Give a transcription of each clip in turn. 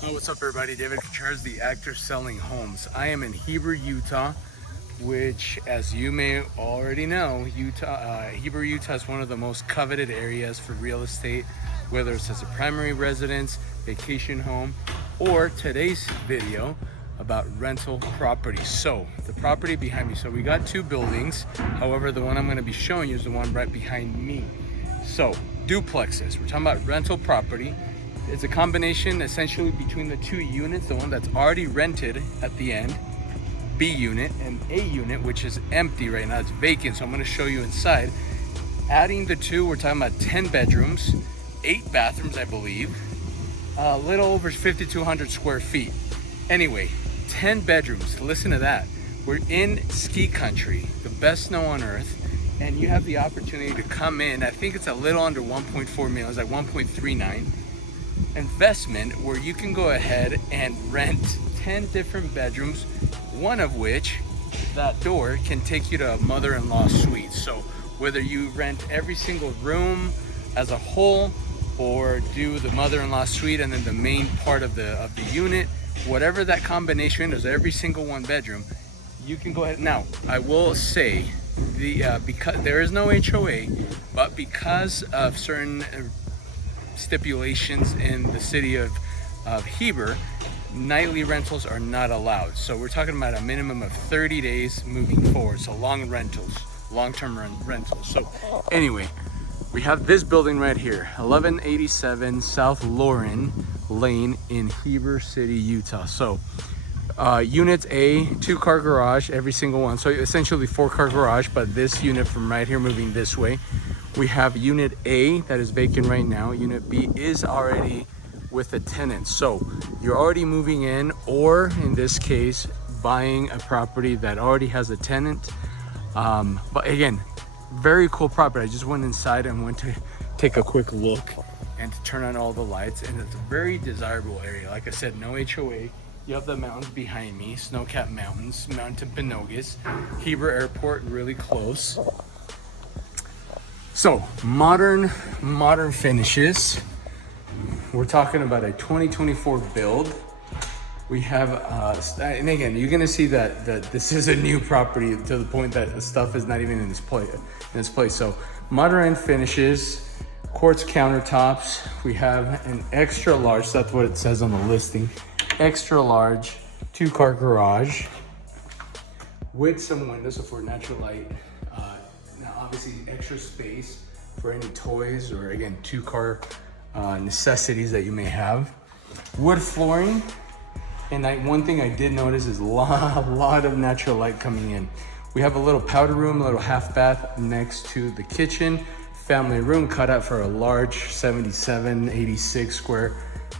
Oh, what's up everybody? David Contreras, the actor selling homes. I am in Heber, Utah, which, as you may already know, Heber, Utah is one of the most coveted areas for real estate, whether it's as a primary residence, vacation home, or today's video about rental property. So the property behind me, so we got two buildings. However, the one I'm going to be showing you is the one right behind me. So duplexes, we're talking about rental property. It's a combination essentially between the two units, the one that's already rented at the end, B unit, and A unit, which is empty right now, it's vacant. So I'm going to show you inside. Adding the two, we're talking about 10 bedrooms, 8 bathrooms, I believe, a little over 5,200 square feet. Anyway, 10 bedrooms, listen to that. We're in ski country, the best snow on earth, and you have the opportunity to come in. I think it's a little under 1.4 million, it's like 1.39. Investment where you can go ahead and rent 10 different bedrooms, one of which, that door, can take you to a mother-in-law suite. So whether you rent every single room as a whole or do the mother-in-law suite and then the main part of the unit, whatever that combination is, every single one bedroom, you can go ahead. Now I will say because there is no HOA, but because of certain stipulations in the city of Heber, nightly rentals are not allowed. So we're talking about a minimum of 30 days moving forward. So long-term rentals. So anyway, we have this building right here, 1187 South Lauren Lane in Heber City, Utah. So unit A, 2-car garage, every single one. So essentially 4-car garage, but this unit from right here moving this way. We have unit A that is vacant right now. Unit B is already with a tenant. So you're already moving in, or in this case, buying a property that already has a tenant. But again, very cool property. I just went inside and went to take a quick look and to turn on all the lights. And it's a very desirable area. Like I said, no HOA. You have the mountains behind me, snow-capped mountains, Mountain Pinogus, Heber Airport really close. So modern finishes. We're talking about a 2024 build. We have, and again, you're gonna see that this is a new property to the point that the stuff is not even in this place. So modern finishes, quartz countertops. We have an extra large. That's what it says on the listing. Extra large 2-car garage with some windows for natural light. Now obviously extra space for any toys or again 2-car necessities that you may have. Wood flooring, and one thing I did notice is a lot of natural light coming in. We have a little powder room, a little half bath next to the kitchen. Family room cut out for a large 86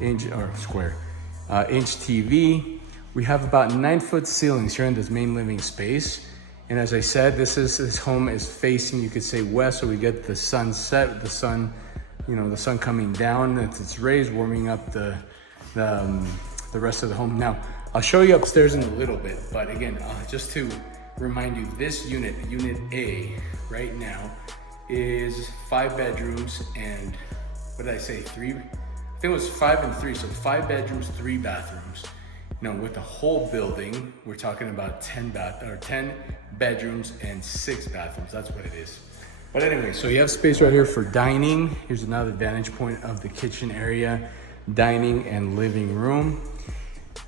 inch TV. We have about 9-foot ceilings here in this main living space. And as I said, this home is facing, you could say, west, so we get the sunset, the sun coming down. It's rays warming up the rest of the home. Now, I'll show you upstairs in a little bit, but again, just to remind you, this unit A, right now, is 5 bedrooms and, what did I say, 3? I think it was 5 and 3, so 5 bedrooms, 3 bathrooms. With the whole building, we're talking about 10 bedrooms and 6 bathrooms. That's what it is. But anyway, so you have space right here for dining. Here's another vantage point of the kitchen area, dining and living room.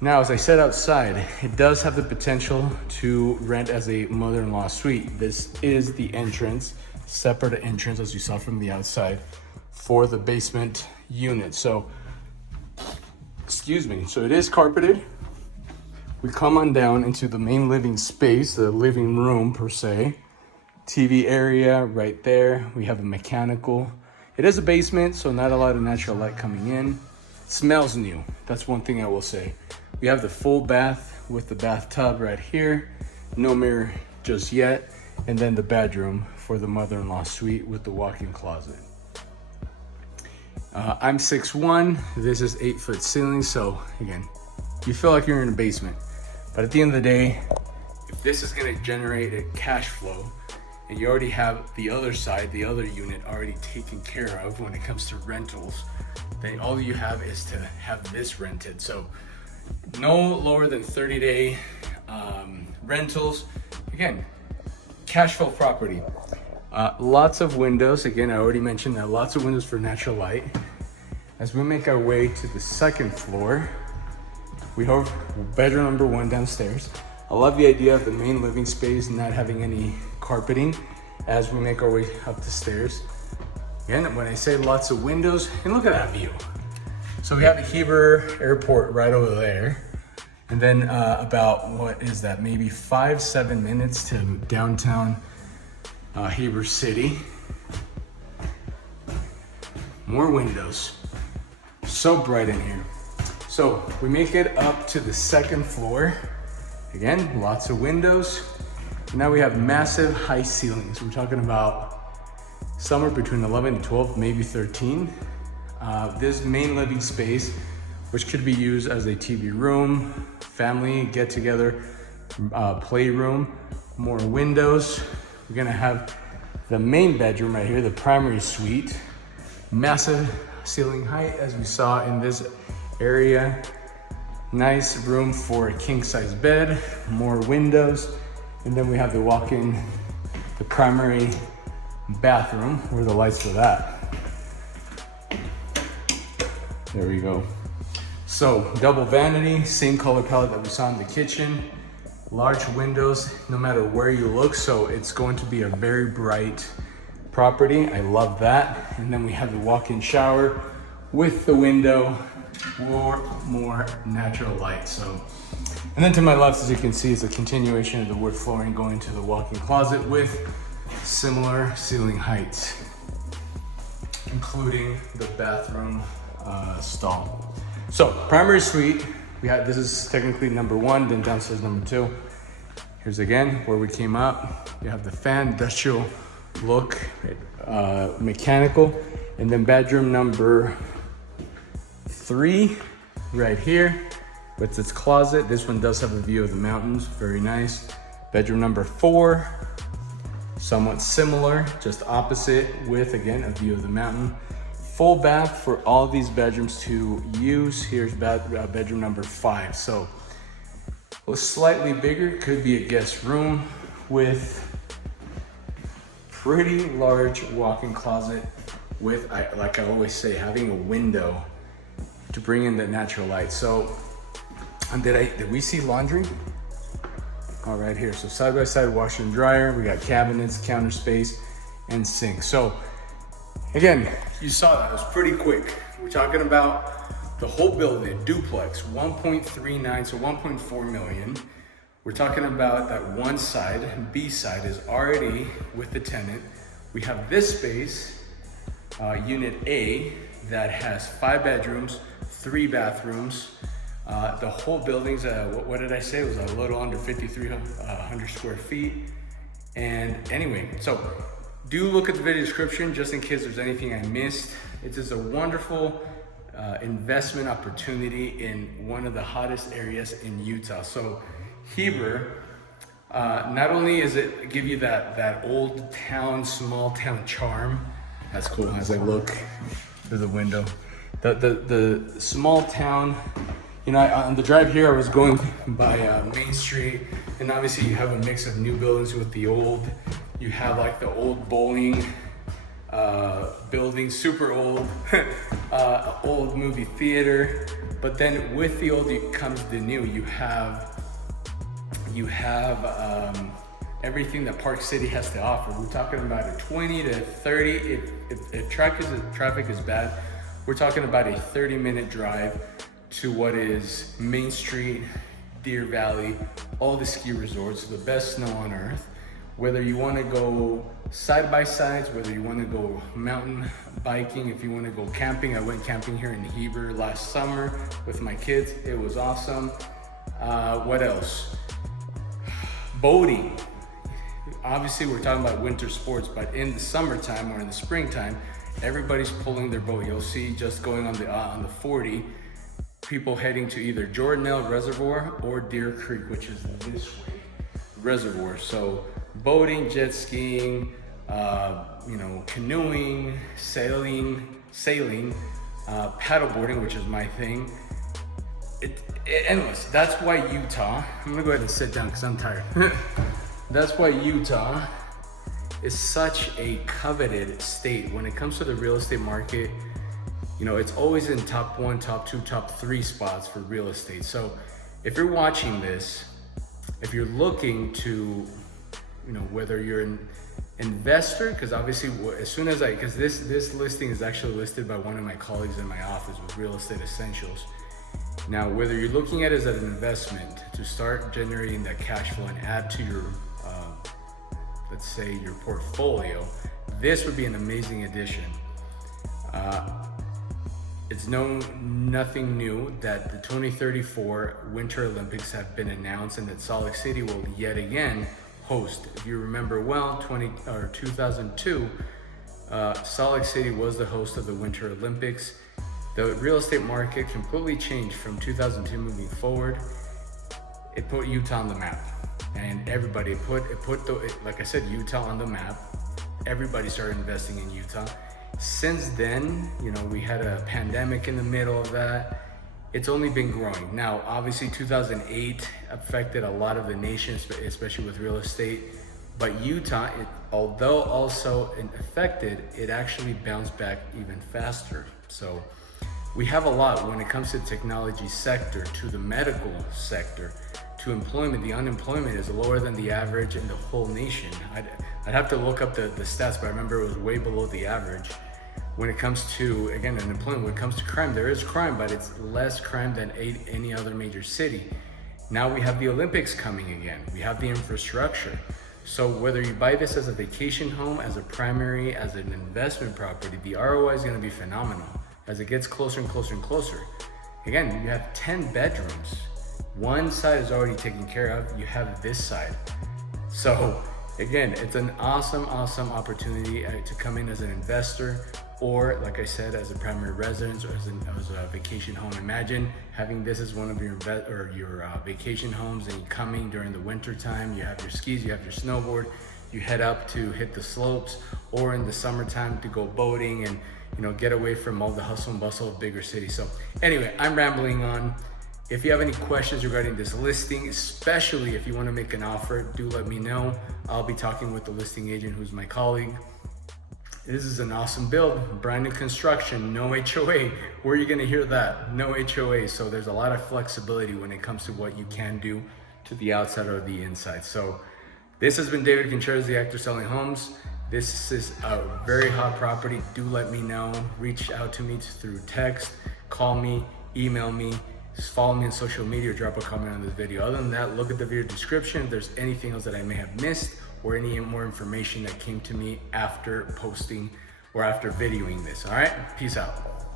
Now, as I said outside, it does have the potential to rent as a mother-in-law suite. This is the entrance, separate entrance as you saw from the outside for the basement unit. So, excuse me, so it is carpeted. We come on down into the main living space, the living room per se. TV area right there. We have a mechanical. It is a basement, so not a lot of natural light coming in. It smells new. That's one thing I will say. We have the full bath with the bathtub right here. No mirror just yet. And then the bedroom for the mother-in-law suite with the walk-in closet. I'm 6'1", this is 8-foot ceiling, so again, you feel like you're in a basement. But at the end of the day, if this is gonna generate a cash flow and you already have the other side, the other unit already taken care of when it comes to rentals, then all you have is to have this rented. So no lower than 30-day rentals. Again, cash flow property. Lots of windows. Again, I already mentioned that, lots of windows for natural light. As we make our way to the second floor, we have bedroom number 1 downstairs. I love the idea of the main living space not having any carpeting as we make our way up the stairs. Again, when I say lots of windows, and look at that view. So we have the Heber Airport right over there. And then about, what is that, maybe 5-7 minutes to downtown Heber City. More windows. So bright in here. So we make it up to the second floor. Again, lots of windows. Now we have massive high ceilings. We're talking about somewhere between 11 and 12, maybe 13. This main living space, which could be used as a TV room, family get together, playroom, more windows. We're gonna have the main bedroom right here, the primary suite. Massive ceiling height as we saw in this area. Nice room for a king size bed, more windows. And then we have the walk-in, the primary bathroom. Where are the lights for that? There we go. So double vanity, same color palette that we saw in the kitchen. Large windows, no matter where you look. So it's going to be a very bright property. I love that. And then we have the walk-in shower with the window for more natural light. So, and then to my left, as you can see, is a continuation of the wood flooring going to the walk-in closet with similar ceiling heights, including the bathroom stall. So primary suite, we had, this is technically number 1, then downstairs number 2. Here's again where we came up. You have the fan, industrial look, mechanical, and then bedroom number 3 right here with its closet. This one does have a view of the mountains, very nice. Bedroom number 4, somewhat similar, just opposite, with again a view of the mountain. Full bath for all of these bedrooms to use. Here's bedroom number 5. So slightly bigger, could be a guest room with pretty large walk-in closet with, like I always say, having a window to bring in the natural light. So did we see laundry? All right, here. So side by side washer and dryer. We got cabinets, counter space, and sink. So again, you saw that, it was pretty quick. We're talking about the whole building, duplex, 1.39, so 1.4 million. We're talking about that one side, B side, is already with the tenant. We have this space, unit A, that has 5 bedrooms, 3 bathrooms. The whole building's, what did I say? It was a little under 5,300 square feet. And anyway, so do look at the video description just in case there's anything I missed. It is a wonderful investment opportunity in one of the hottest areas in Utah. So Heber, not only is it give you that old town, small town charm. That's cool as I look through the window. The small town, you know, on the drive here, I was going by Main Street, and obviously you have a mix of new buildings with the old. You have like the old bowling building, super old, old movie theater. But then with the old comes the new. You have everything that Park City has to offer. We're talking about a 20 to 30. If traffic is bad, we're talking about a 30-minute drive to what is Main Street, Deer Valley, all the ski resorts, the best snow on earth. Whether you want to go side by sides, whether you want to go mountain biking, if you want to go camping. I went camping here in Heber last summer with my kids. It was awesome. What else? Boating. Obviously we're talking about winter sports, but in the summertime or in the springtime, everybody's pulling their boat. You'll see just going on the 40, people heading to either Jordanelle Reservoir or Deer Creek, which is this way, reservoir. So boating, jet skiing, canoeing, sailing, paddleboarding, which is my thing. Endless. That's why Utah, I'm gonna go ahead and sit down because I'm tired. That's why Utah is such a coveted state when it comes to the real estate market. It's always in top 1, top 2, top 3 spots for real estate. So if you're watching this, if you're looking to, whether you're an investor, because obviously as soon as because this listing is actually listed by one of my colleagues in my office with Real Estate Essentials. Now, whether you're looking at it as an investment to start generating that cash flow and add to your, let's say your portfolio, this would be an amazing addition. It's nothing new that the 2034 Winter Olympics have been announced and that Salt Lake City will yet again host. If you remember well, 2002, Salt Lake City was the host of the Winter Olympics. The real estate market completely changed from 2002 moving forward. It put Utah on the map, and everybody like I said, Utah on the map. Everybody started investing in Utah. Since then, we had a pandemic in the middle of that. It's only been growing. Now, obviously 2008 affected a lot of the nation, especially with real estate. But Utah, although also affected, it actually bounced back even faster. So we have a lot when it comes to the technology sector, to the medical sector, to employment. The unemployment is lower than the average in the whole nation. I'd have to look up the stats, but I remember it was way below the average. When it comes to, again, unemployment, when it comes to crime, there is crime, but it's less crime than any other major city. Now we have the Olympics coming again. We have the infrastructure. So whether you buy this as a vacation home, as a primary, as an investment property, the ROI is going to be phenomenal as it gets closer and closer and closer. Again, you have 10 bedrooms. One side is already taken care of. You have this side. So again, it's an awesome opportunity to come in as an investor, or like I said, as a primary residence, or as a vacation home. Imagine having this as one of your vacation homes, and you coming during the winter time. You have your skis, you have your snowboard, you head up to hit the slopes, or in the summertime to go boating and get away from all the hustle and bustle of bigger cities. So anyway, I'm rambling on. If you have any questions regarding this listing, especially if you want to make an offer, do let me know. I'll be talking with the listing agent, who's my colleague. This is an awesome build, brand new construction, no HOA. Where are you gonna hear that? No HOA. So there's a lot of flexibility when it comes to what you can do to the outside or the inside. So this has been David Contreras, the Actor Selling Homes. This is a very hot property. Do let me know. Reach out to me through text, call me, email me, just follow me on social media, or drop a comment on this video. Other than that, look at the video description if there's anything else that I may have missed, or any more information that came to me after posting or after videoing this. All right, peace out.